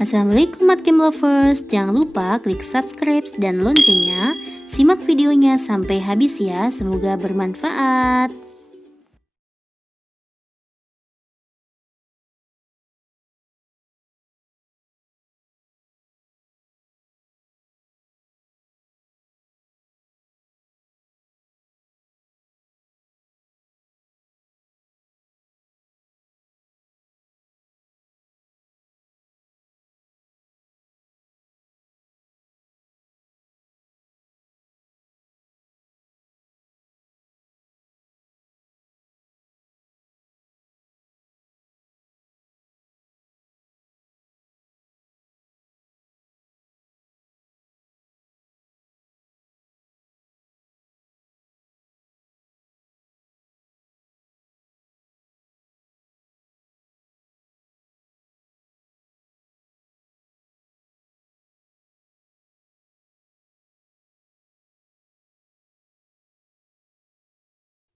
Assalamualaikum Matkim Lovers, jangan lupa klik subscribe dan loncengnya. Simak videonya sampai habis ya, semoga bermanfaat.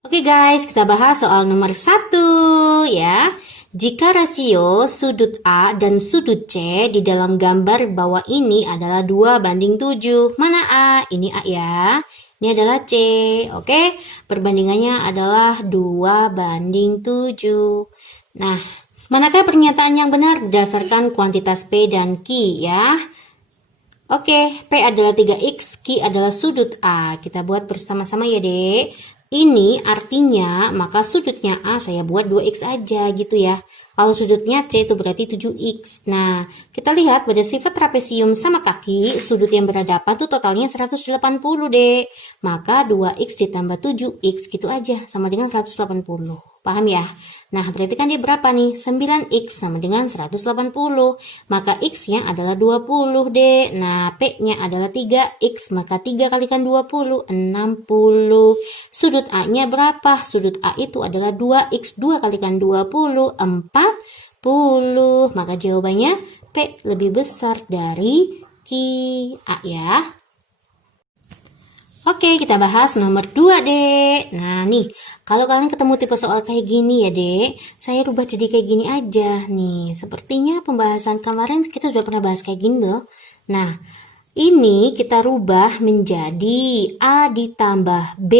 Oke guys, kita bahas soal nomor 1 ya. Jika rasio sudut A dan sudut C di dalam gambar bawah ini adalah 2:7. Mana A? Ini A ya. Ini adalah C. Oke, perbandingannya adalah 2:7. Nah, manakah pernyataan yang benar berdasarkan kuantitas P dan Q ya? Oke, P adalah 3X, Q adalah sudut A. Kita buat bersama-sama ya, Dek. Ini artinya, maka sudutnya A saya buat 2X aja gitu ya. Kalau sudutnya C itu berarti 7X. Nah, kita lihat pada sifat trapesium sama kaki, sudut yang berhadapan tuh totalnya 180, Dek. Maka 2X ditambah 7X gitu aja, sama dengan 180. Paham ya? Nah, berarti kan dia berapa nih? 9X sama dengan 180. Maka X-nya adalah 20, Dek. Nah, P-nya adalah 3X. Maka 3 kalikan 20, 60. Sudut A-nya berapa? Sudut A itu adalah 2X. 2 kalikan 20, 40. Maka jawabannya P lebih besar dari Q. A ya. Oke, kita bahas nomor 2, Dek. Nah, nih, kalau kalian ketemu tipe soal kayak gini ya, Dek, saya rubah jadi kayak gini aja. Nih, sepertinya pembahasan kemarin kita sudah pernah bahas kayak gini loh. Nah, ini kita rubah menjadi A ditambah B,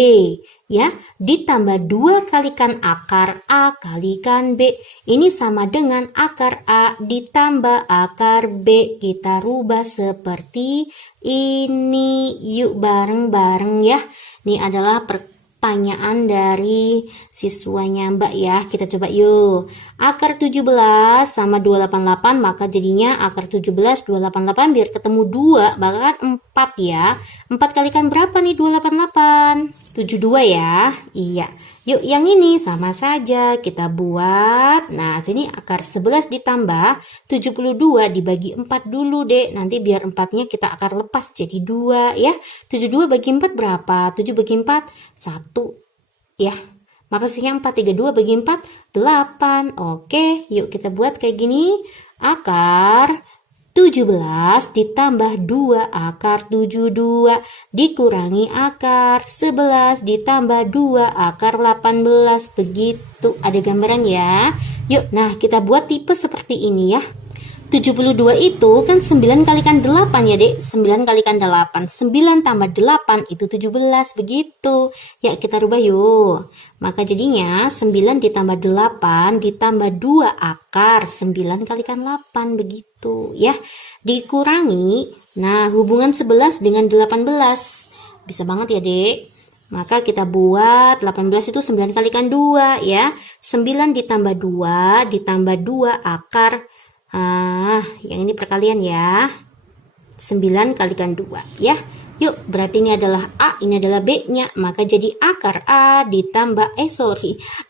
ya. Ditambah 2 kalikan akar A kalikan B. Ini sama dengan akar A ditambah akar B. Kita rubah seperti ini. Yuk bareng-bareng ya. Ini adalah pertanyaan dari siswanya Mbak ya. Kita coba yuk. Akar 17 sama 288, maka jadinya akar 17 288 biar ketemu 2 bakal 4 ya. 4 kalikan berapa nih 288? 72 ya. Iya. Yuk yang ini sama saja kita buat. Nah, sini akar 11 ditambah 72 dibagi 4 dulu, Dek. Nanti biar 4-nya kita akar lepas jadi 2 ya. 72 bagi 4 berapa? 7 bagi 4 1 ya. Maka sisanya 4, 32 bagi 4 8. Oke, yuk kita buat kayak gini. Akar 17 ditambah 2 akar 72 dikurangi akar 11 ditambah 2 akar 18. Begitu, ada gambaran ya. Yuk, nah kita buat tipe seperti ini ya. 72 itu kan 9 kalikan 8 ya, Dek. 9 kalikan 8. 9 tambah 8 itu 17. Begitu. Ya, kita rubah yuk. Maka jadinya 9 ditambah 8 ditambah 2 akar 9 kalikan 8. Begitu ya. Dikurangi. Nah, hubungan 11 dengan 18. Bisa banget ya, Dek. Maka kita buat 18 itu 9 kalikan 2 ya. 9 ditambah 2 ditambah 2 akar yang ini perkalian ya. 9 kalikan 2 ya. Yuk, berarti ini adalah A, ini adalah B-nya. Maka jadi akar A ditambah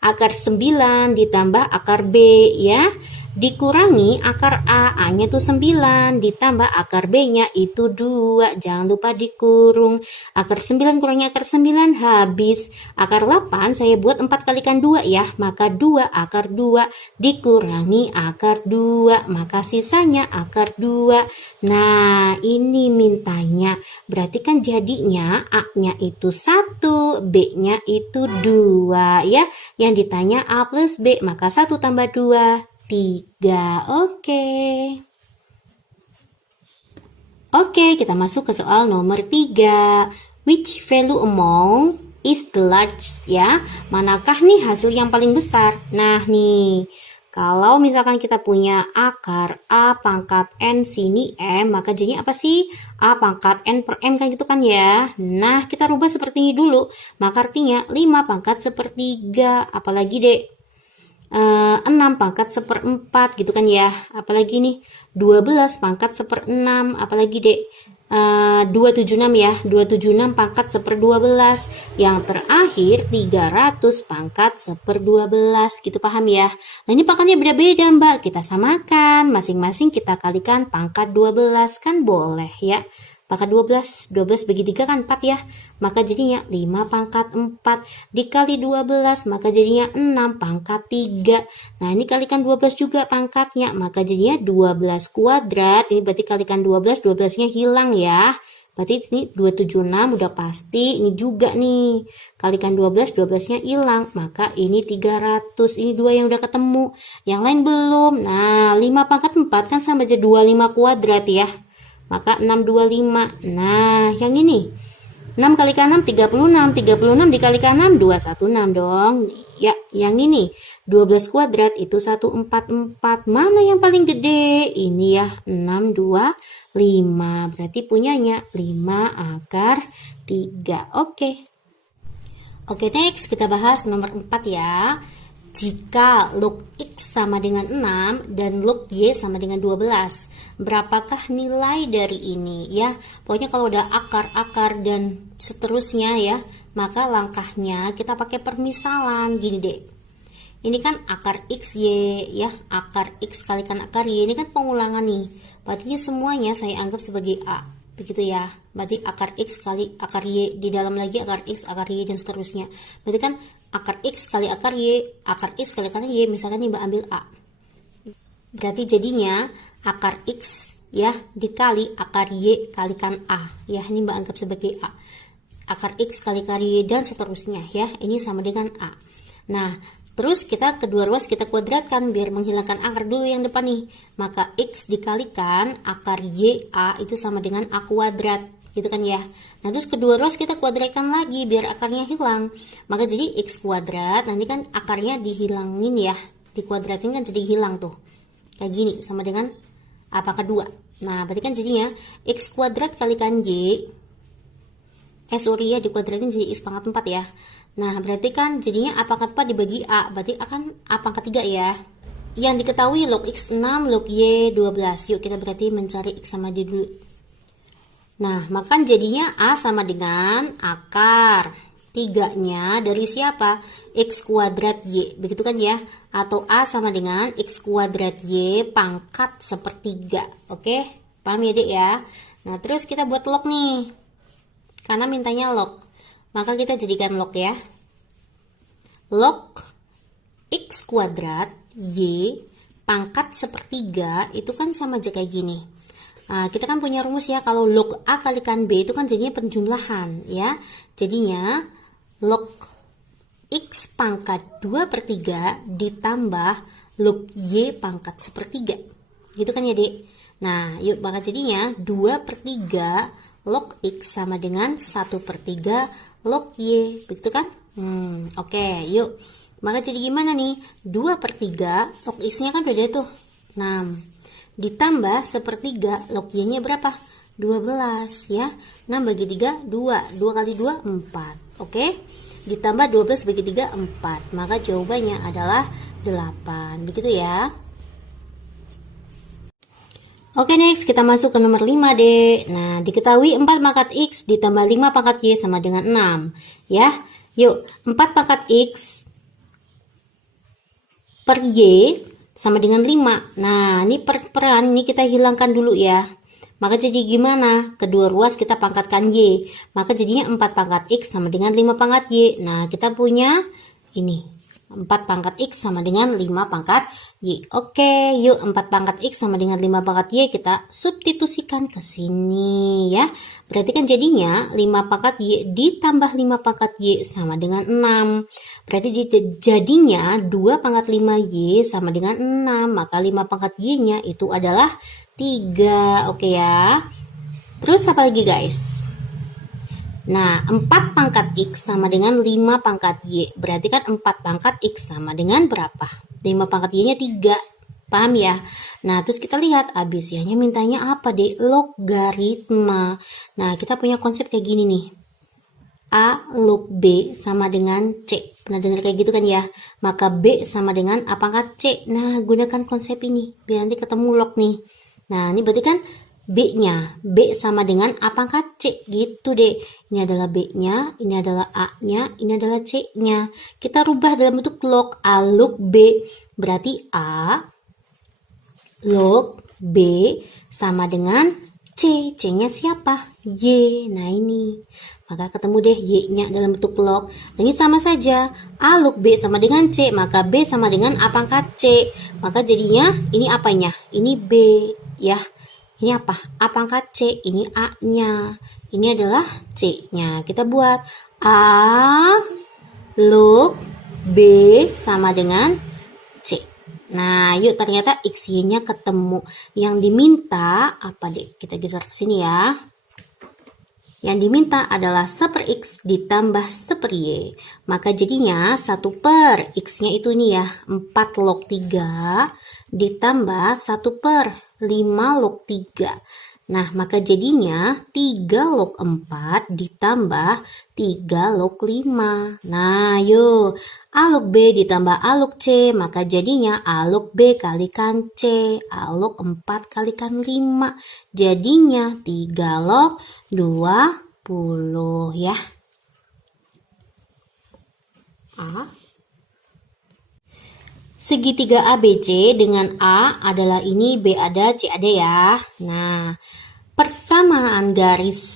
akar 9 ditambah akar B ya. Dikurangi akar A-nya tuh 9 ditambah akar B-nya itu 2. Jangan lupa dikurung. Akar 9 kurangi akar 9 habis. Akar 8 saya buat 4 kalikan 2 ya. Maka 2 akar 2 dikurangi akar 2. Maka sisanya akar 2. Nah, ini mintanya. Berarti kan jadinya A-nya itu 1, B-nya itu 2 ya. Yang ditanya A plus B, maka 1 tambah 2 3. Oke. Oke, kita masuk ke soal nomor 3. Which value among is the largest ya? Manakah nih hasil yang paling besar? Nah nih, kalau misalkan kita punya akar A pangkat N sini M, maka jadinya apa sih? A pangkat N per M kan gitu kan ya. Nah, kita rubah seperti ini dulu. Maka artinya 5 pangkat sepertiga. Apalagi dek? 6 pangkat seperempat gitu kan ya. Apalagi nih 12 pangkat seperenam. Apalagi dek? 276 ya. 276 pangkat seper 12. Yang terakhir 300 pangkat seper 12 gitu, paham ya. Nah ini pangkatnya beda-beda mbak, kita samakan, masing-masing kita kalikan pangkat 12 kan boleh ya. Pangkat 12 bagi 3 kan 4 ya. Maka jadinya 5 pangkat 4 dikali 12, maka jadinya 6 pangkat 3. Nah ini kalikan 12 juga pangkatnya, maka jadinya 12 kuadrat. Ini berarti kalikan 12, 12-nya hilang ya. Berarti ini 276 udah pasti. Ini juga nih, kalikan 12, 12-nya hilang, maka ini 300. Ini dua yang udah ketemu, yang lain belum. Nah 5 pangkat 4 kan sama aja 25 kuadrat ya. Maka 625. Nah, yang ini 6 kalikan 6 36. 36 dikalikan 6 216 dong. Ya, yang ini 12 kuadrat itu 144. Mana yang paling gede? Ini ya, 625. Berarti punyanya 5 akar 3. Oke. Oke, next kita bahas nomor 4 ya. Jika log X sama dengan 6 dan log Y sama dengan 12, berapakah nilai dari ini ya? Pokoknya kalau udah akar-akar dan seterusnya ya, maka langkahnya kita pakai permisalan gini deh. Ini kan akar X Y ya, akar X kalikan akar Y, ini kan pengulangan nih. Berarti semuanya saya anggap sebagai A. Begitu ya. Berarti akar X kali akar Y, di dalam lagi akar X, akar Y dan seterusnya. Berarti kan akar X kali akar Y, akar X kali akar Y, misalkan nih Mbak ambil A. Berarti jadinya akar X ya dikali akar Y kalikan A. Ya, ini Mbak anggap sebagai A. Akar X kali akar Y dan seterusnya ya. Ini sama dengan A. Nah, terus kita kedua ruas kita kuadratkan biar menghilangkan akar dulu yang depan nih. Maka X dikalikan akar Y A itu sama dengan A kuadrat. Gitu kan ya. Nah terus kedua ruas kita kuadratkan lagi biar akarnya hilang. Maka jadi X kuadrat, nanti kan akarnya dihilangin ya. Dikuadratin kan jadi hilang tuh. Kayak gini sama dengan A pangkat 2. Nah berarti kan jadinya X kuadrat kalikan Y. Sorry ya, dikuadratin jadi X pangkat 4 ya. Nah berarti kan jadinya A pangkat 4 dibagi A. Berarti akan A pangkat 3 ya. Yang diketahui log X 6, log Y 12. Yuk kita berarti mencari X sama Y dulu. Nah, maka jadinya A sama dengan akar 3-nya dari siapa? X kuadrat Y, begitu kan ya? Atau A sama dengan X kuadrat Y pangkat sepertiga. Oke, paham ya dek ya? Nah, terus kita buat log nih. Karena mintanya log. Maka kita jadikan log ya. Log X kuadrat Y pangkat sepertiga itu kan sama aja kayak gini. Nah, kita kan punya rumus ya, kalau log A kalikan B itu kan jadinya penjumlahan ya. Jadinya log X pangkat 2/3 ditambah log Y pangkat sepertiga. Gitu kan ya dek? Nah yuk, maka jadinya 2/3 log X sama dengan 1/3 log Y. Begitu kan? Oke, yuk. Maka jadi gimana nih? 2/3 log X nya kan beda tuh 6 ditambah sepertiga log Y-nya berapa? 12 ya. 6 bagi 3 2. 2 kali 2 4. Oke. Ditambah 12 bagi 3 4. Maka jawabannya adalah 8. Begitu ya. Oke, next kita masuk ke nomor 5 deh. Nah, diketahui 4 pangkat X ditambah 5 pangkat Y sama dengan 6 ya. Yuk, 4 pangkat X per Y sama dengan 5. Nah, ini peran ini kita hilangkan dulu ya. Maka jadi gimana? Kedua ruas kita pangkatkan Y. Maka jadinya 4 pangkat X sama dengan 5 pangkat Y. Nah, kita punya ini. 4 pangkat X sama dengan 5 pangkat Y. Oke, yuk 4 pangkat X sama dengan 5 pangkat Y kita substitusikan ke sini ya. Berarti kan jadinya 5 pangkat Y ditambah 5 pangkat Y sama dengan 6. Berarti jadinya 2 pangkat 5Y sama dengan 6. Maka 5 pangkat Y-nya itu adalah 3. Oke ya. Terus apa lagi guys? Nah, 4 pangkat X sama dengan 5 pangkat Y. Berarti kan 4 pangkat X sama dengan berapa? 5 pangkat Y-nya 3. Paham ya? Nah, terus kita lihat ABC-nya mintanya apa deh? Logaritma. Nah, kita punya konsep kayak gini nih. A log B sama dengan C. Pernah dengar kayak gitu kan ya? Maka B sama dengan A pangkat C. Nah, gunakan konsep ini. Biar nanti ketemu log nih. Nah, ini berarti kan B-nya. B sama dengan A pangkat C. Gitu deh. Ini adalah B-nya, ini adalah A-nya, ini adalah C-nya. Kita rubah dalam bentuk log. A log B. Berarti A log B sama dengan C. C-nya siapa? Y. Nah ini. Maka ketemu deh Y-nya dalam bentuk log. Ini sama saja. A log B sama dengan C. Maka B sama dengan A pangkat C. Maka jadinya ini apanya? Ini B. Ya. Ini apa? A pangkat C. Ini A-nya. Ini adalah C-nya. Kita buat A log B sama dengan C. Nah, yuk ternyata X-Y-nya ketemu. Yang diminta apa deh? Kita geser ke sini ya. Yang diminta adalah 1/X ditambah 1/Y. Maka jadinya 1/X-nya itu nih ya, 4 log 3 ditambah 1/5 log 3. Nah, maka jadinya 3 log 4 ditambah 3 log 5. Nah, yuk. A log B ditambah A log C, maka jadinya A log B kalikan C. A log 4 kalikan 5. Jadinya 3 log 20 ya. A. Segitiga ABC dengan A adalah ini, B ada, C ada ya. Nah, persamaan garis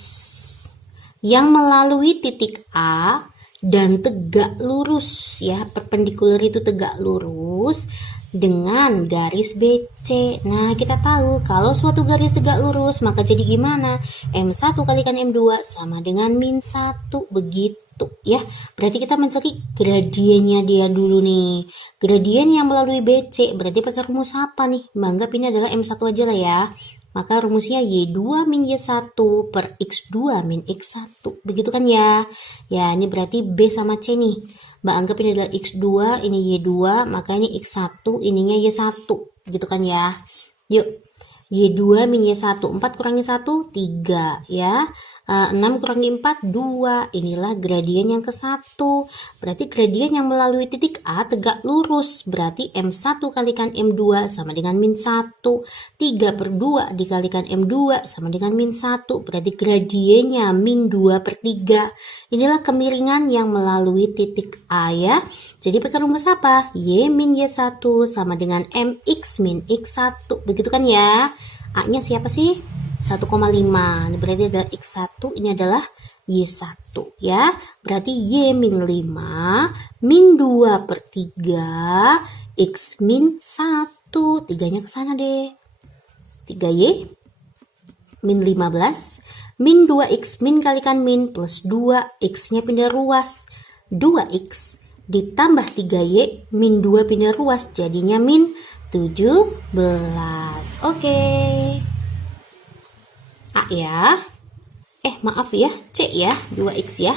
yang melalui titik A dan tegak lurus ya, perpendikular itu tegak lurus dengan garis BC. Nah, kita tahu kalau suatu garis tegak lurus maka jadi gimana? M1 kalikan M2 sama dengan -1, begitu ya. Berarti kita mencari gradiennya dia dulu nih. Gradien yang melalui BC berarti pakai rumus apa nih? Menganggap ini adalah M1 aja lah ya. Maka rumusnya Y2 min Y1 per X2 min X1. Begitu kan ya? Ya, ini berarti B sama C nih. Mbak anggap ini adalah X2, ini Y2, maka ini X1, ininya Y1. Begitu kan ya? Yuk, Y2 min Y1, 4 kurangi 1, 3 ya. 6 kurangi 4, 2. Inilah gradien yang ke-1. Berarti gradien yang melalui titik A tegak lurus. Berarti M1 kalikan M2 sama dengan -1. 3/2 dikalikan M2 sama dengan -1. Berarti gradiennya -2/3. Inilah kemiringan yang melalui titik A ya. Jadi pakai rumus apa? Y min Y1 sama dengan MX min X1. Begitu kan ya? A-nya siapa sih? 1,5. Berarti adalah X1, ini adalah Y1 ya. Berarti Y min 5 min 2/3 X min 1. 3-nya ke sana deh. 3Y min 15 min 2X min kalikan min plus 2. X-nya pindah ruas. 2X ditambah 3Y min 2 pindah ruas. Jadinya min 17. Oke. A ya. Maaf ya, C ya, 2X ya.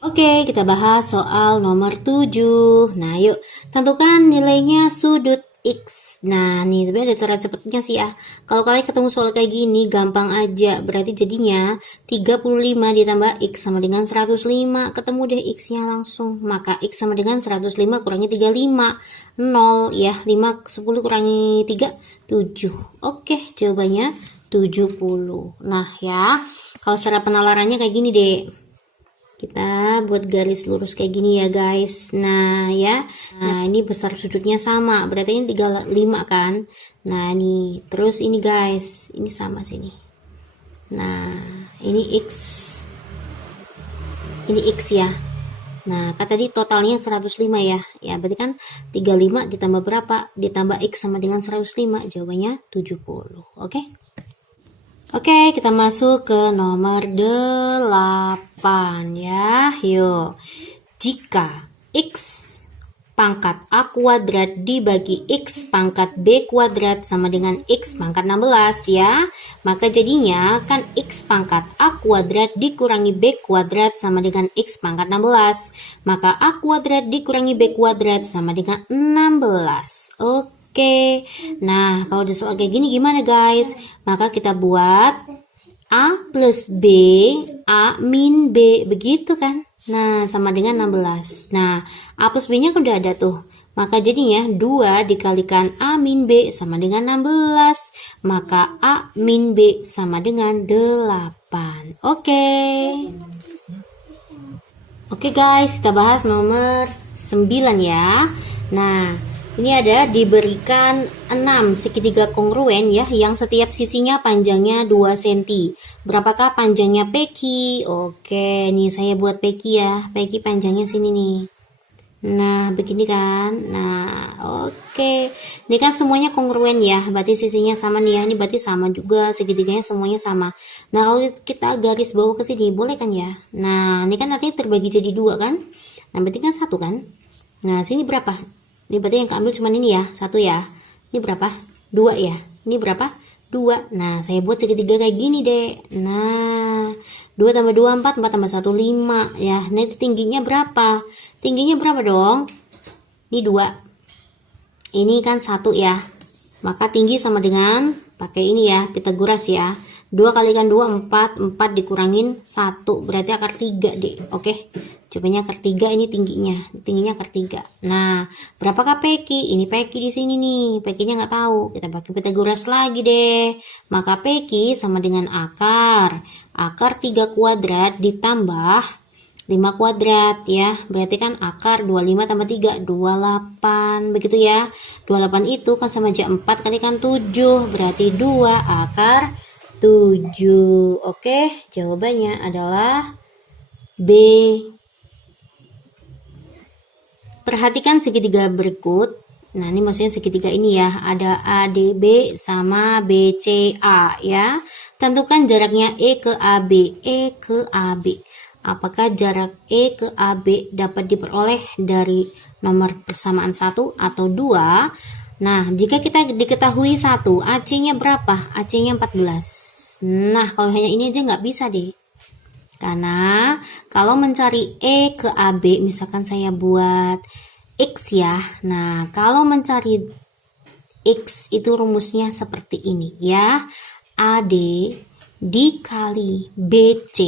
Oke, kita bahas soal nomor 7. Nah, yuk, tentukan nilainya sudut X. Nah, nih sebenarnya ada cara cepetnya sih ya. Kalau kalian ketemu soal kayak gini, gampang aja. Berarti jadinya 35 ditambah X sama dengan 105. Ketemu deh X-nya langsung. Maka X sama dengan 105 kurangi 35. 0 ya. 5, 10 kurangi 3, 7. Oke, jawabannya 70. Nah ya, kalau secara penalarannya kayak gini deh. Kita buat garis lurus kayak gini ya guys. Nah ya, nah ini besar sudutnya sama, berarti ini 35 kan. Nah ini, terus ini guys, ini sama sini. Nah ini X, ini X ya. Nah kan tadi totalnya 105 ya. Ya berarti kan 35 ditambah berapa? Ditambah X sama dengan 105, jawabannya 70. Oke. Oke, kita masuk ke nomor 8 ya. Yuk. Jika X pangkat A kuadrat dibagi X pangkat B kuadrat sama dengan X pangkat 16 ya. Maka jadinya kan X pangkat A kuadrat dikurangi B kuadrat sama dengan X pangkat 16. Maka A kuadrat dikurangi B kuadrat sama dengan 16. Oke. Nah, kalau udah soal kayak gini gimana guys? Maka kita buat A plus B, A min B, begitu kan? Nah, sama dengan 16. Nah, A plus B-nya kan udah ada tuh. Maka jadinya 2 dikalikan A min B sama dengan 16. Maka A min B sama dengan 8. Oke. Oke guys, kita bahas nomor 9 ya. Nah, ini ada diberikan 6 segitiga kongruen ya, yang setiap sisinya panjangnya 2 cm. Berapakah panjangnya peki? Oke, nih saya buat peki ya. Peki panjangnya sini nih. Nah, begini kan. Nah, oke. Ini kan semuanya kongruen ya. Berarti sisinya sama nih ya. Ini berarti sama juga, segitiganya semuanya sama. Nah, kalau kita garis bawah ke sini, boleh kan ya? Nah, ini kan artinya terbagi jadi 2 kan? Nah, berarti kan 1 kan? Nah, sini berapa? Ini berarti yang keambil cuma ini ya, 1 ya. Ini berapa? 2 ya. Ini berapa? 2. Nah, saya buat segitiga kayak gini deh. Nah, 2 tambah 2, 4, 4 tambah 1, 5 ya. Nah, itu tingginya berapa? Tingginya berapa dong? Ini 2. Ini kan 1 ya. Maka tinggi sama dengan, pakai ini ya, Pitagoras ya. 2 kalikan 2, 4. 4 dikurangin 1. Berarti akar 3 deh. Oke. Cobanya akar 3 ini tingginya. Tingginya akar 3. Nah, berapakah peki? Ini peki di sini nih. Pekinya nggak tahu. Kita pakai Pitagoras lagi deh. Maka peki sama dengan akar. Akar 3 kuadrat ditambah 5 kuadrat ya. Berarti kan akar 25 tambah 3, 28. Begitu ya. 28 itu kan sama aja 4 kalikan 7. Berarti 2 akar 7. Oke, jawabannya adalah B. Perhatikan segitiga berikut. Nah, ini maksudnya segitiga ini ya. Ada ADB sama BCA ya. Tentukan jaraknya E ke AB. E ke AB. Apakah jarak E ke AB dapat diperoleh dari nomor persamaan 1 atau 2? Nah, jika kita diketahui 1, AC-nya berapa? AC-nya 14. Nah, kalau hanya ini aja nggak bisa deh. Karena kalau mencari E ke AB, misalkan saya buat X ya. Nah, kalau mencari X itu rumusnya seperti ini ya. AD dikali BC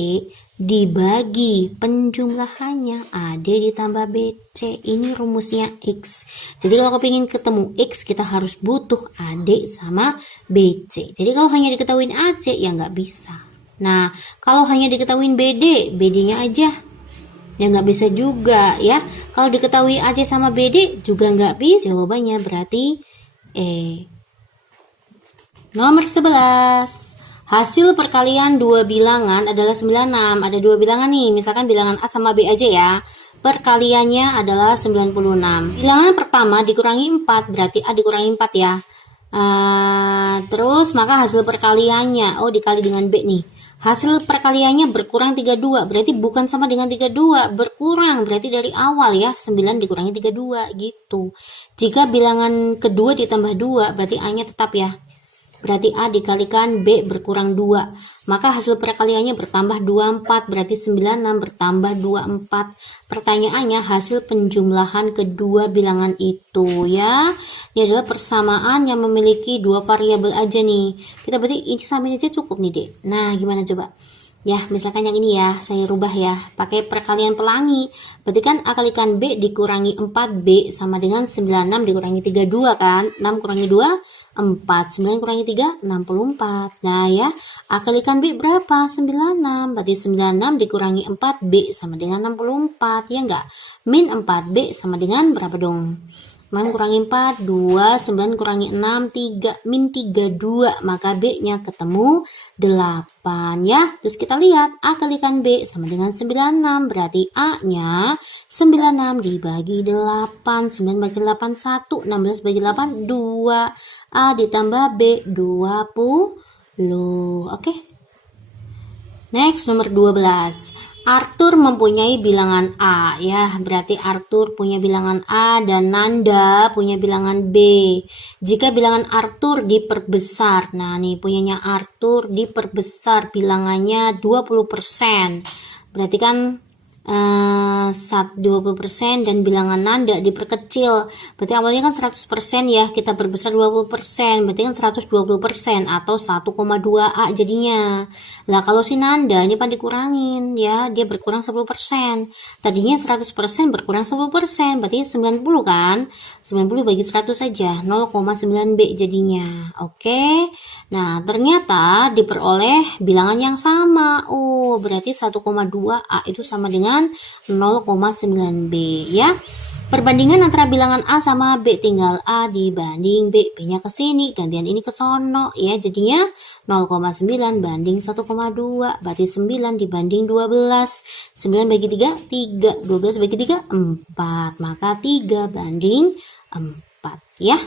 dibagi penjumlahannya AD ditambah BC. Ini rumusnya X. Jadi kalau kepingin ketemu X, kita harus butuh AD sama BC. Jadi kalau hanya diketahui AC, ya nggak bisa. Nah, kalau hanya diketahui BD, BD-nya aja, ya nggak bisa juga ya. Kalau diketahui AC sama BD, juga nggak bisa. Jawabannya berarti E. Nomor 11. Hasil perkalian dua bilangan adalah 96. Ada dua bilangan nih, misalkan bilangan A sama B aja ya. Perkaliannya adalah 96. Bilangan pertama dikurangi 4, berarti A dikurangi 4 ya. Terus maka hasil perkaliannya, dikali dengan B nih. Hasil perkaliannya berkurang 32, berarti bukan sama dengan 32, berkurang, berarti dari awal ya, 9 dikurangi 32 gitu. Jika bilangan kedua ditambah 2, berarti A-nya tetap ya. Berarti A dikalikan B berkurang 2. Maka hasil perkaliannya bertambah 24. Berarti 96 bertambah 24. Pertanyaannya hasil penjumlahan kedua bilangan itu ya. Ini adalah persamaan yang memiliki dua variabel aja nih. Kita berarti ini samain aja cukup nih dek. Nah gimana coba? Ya, misalkan yang ini ya, saya rubah ya, pakai perkalian pelangi. Berarti kan A kalikan B dikurangi 4B sama dengan 96 dikurangi 32 kan. 6 kurangi 2, 4. 9 kurangi 3, 64. Nah ya, A kalikan B berapa? 96. Berarti 96 dikurangi 4B sama dengan 64. Ya enggak? Min 4B sama dengan berapa dong? 6 kurangi 4, 2, 9 kurangi 6, 3, min 3, 2. Maka B-nya ketemu 8 ya. Terus kita lihat A kalikan B sama dengan 96. Berarti A-nya 96 dibagi 8. 9 bagi 8, 1. 16 bagi 8, 2. A ditambah B, 20. Oke. Next, nomor 12. Arthur mempunyai bilangan A ya, berarti Arthur punya bilangan A dan Nanda punya bilangan B. Jika bilangan Arthur diperbesar, nah nih punyanya Arthur diperbesar bilangannya 20%. Berarti kan 20% dan bilangan Nanda diperkecil. Berarti awalnya kan 100% ya, kita perbesar 20%, berarti kan 120% atau 1,2 A jadinya. Lah kalau si Nanda ini pan dikurangin ya, dia berkurang 10%. Tadinya 100% berkurang 10%, berarti 90 kan? 90 bagi 100 saja, 0,9 B jadinya. Oke. Nah, ternyata diperoleh bilangan yang sama. Oh, berarti 1,2 A itu sama dengan 0,9 B ya. Perbandingan antara bilangan A sama B, tinggal A dibanding B, B-nya ke sini, gantian ini ke sono ya. Jadinya 0,9 banding 1,2, berarti 9 dibanding 12. 9 bagi 3, 3. 12 bagi 3, 4. Maka 3 banding 4 ya.